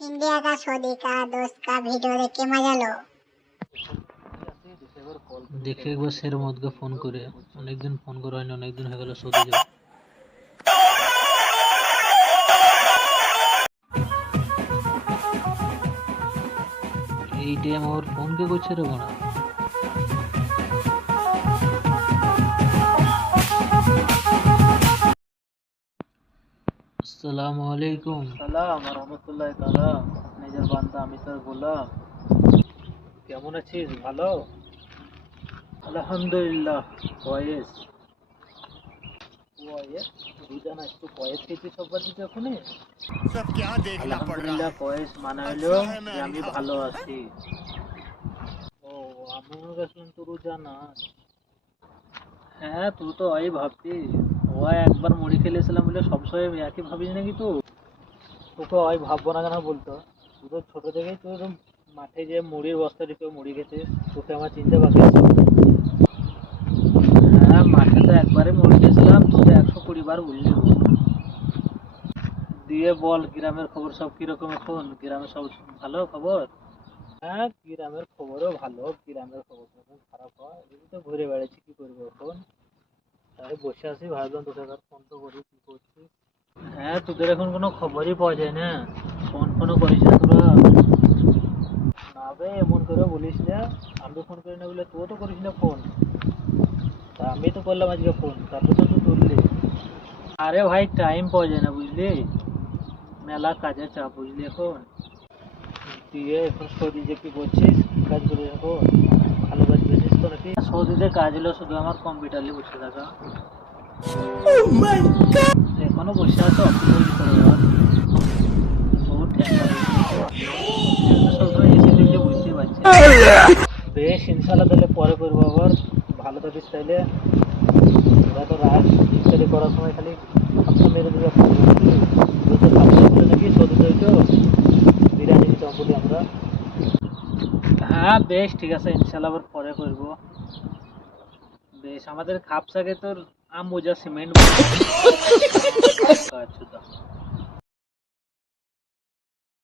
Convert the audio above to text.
India का Saudi का दोस्त का वीडियो देख के मजा लो। দেখে একবার শের মদকে ফোন করে, অনেকদিন ফোন করা হয়নি, অনেকদিন হয়ে গেল সৌদি যাওয়া। এই টাইম আমার ফোন কে করছে রে বোনা? আসসালামু আলাইকুম। সালাম রহমতুল্লাহ তাআলা। নিজের বান্দা আমি তোর গোলাম। কেমন আছিস? ভালো? আলহামদুলিল্লাহ কয়েস। রোজানা একটু কয়েস খেয়েছি সব দিতে এখনই। सब क्या देखना पड़ रहा আলহামদুলিল্লাহ है। কয়েস মানে হলো যে আমি ভালো আছি। ও আমি মনে করছিলাম তো রোজানা। হ্যাঁ তুই তো ওই ভাবতি। ও একবার মুড়ি খেলেছিলাম বলে সবসময় একই ভাবিস নাকি তুই? তোকে ওই ভাববো না কেন বলতো? তুই তো ছোট থেকেই তুই তো মাঠে যে মুড়ির বস্তা দিত মুড়ি খেতে, তোকে আমার চিনতে বাকি আছে? হ্যাঁ মাঠে তো একবারে মুড়ি খেয়েছিলাম, তোকে 120 বার বললি। দিয়ে বল গ্রামের খবর সব কিরকম এখন? গ্রামের সব ভালো খবর? হ্যাঁ গ্রামের খবরও ভালো, গ্রামের খবর এখন খারাপ হয়। এই তো ঘুরে বেড়াচ্ছি, কি করবো এখন? তাই বসে আছি, ভাবলাম তোকে একবার ফোন তো করি, কি করছিস? হ্যাঁ তোদের এখন কোনো খবরই পাওয়া যায় না, ফোন ফোনও করিস না তোরা। না বে এমন করে বলিস না, আমি ফোন করি না বলে তুইও তো করিস না ফোন। তা আমি তো করলাম আজকে ফোন, তারপর তো তুই তুললি। আরে ভাই টাইম পাওয়া যায় না বুঝলি, মেলা কাজের চাপ বুঝলি এখন। দিয়ে এখন সৌদি যে কি করছিস, কি কাজ করিস এখন? ভালো কাজ পেয়েছিস তো নাকি? সৌদিতে কাজ হলো শুধু আমার কম্পিউটার নিয়ে বসে থাকা। এখনো বসে আছো অফিস করে যাওয়ার? বহুত ঠেকা সবসময় এসে দেখে বুঝতেই পারছি। বেশ ইনশাল্লাহ তাহলে পরে করবো আবার। ভালো থাকিস তাইলে। ওরা তো রাত ইত্যাদি করার সময় খালি হাতটা মেরে দেবে নাকি সৌদি তো বিরিয়ানি দিতাম বলি আমরা। হ্যাঁ বেশ ঠিক আছে, ইনশাল্লাহ আবার পরে করবো। বেশ আমাদের খাপসাকে তোর আমবুজা সিমেন্ট আচ্ছা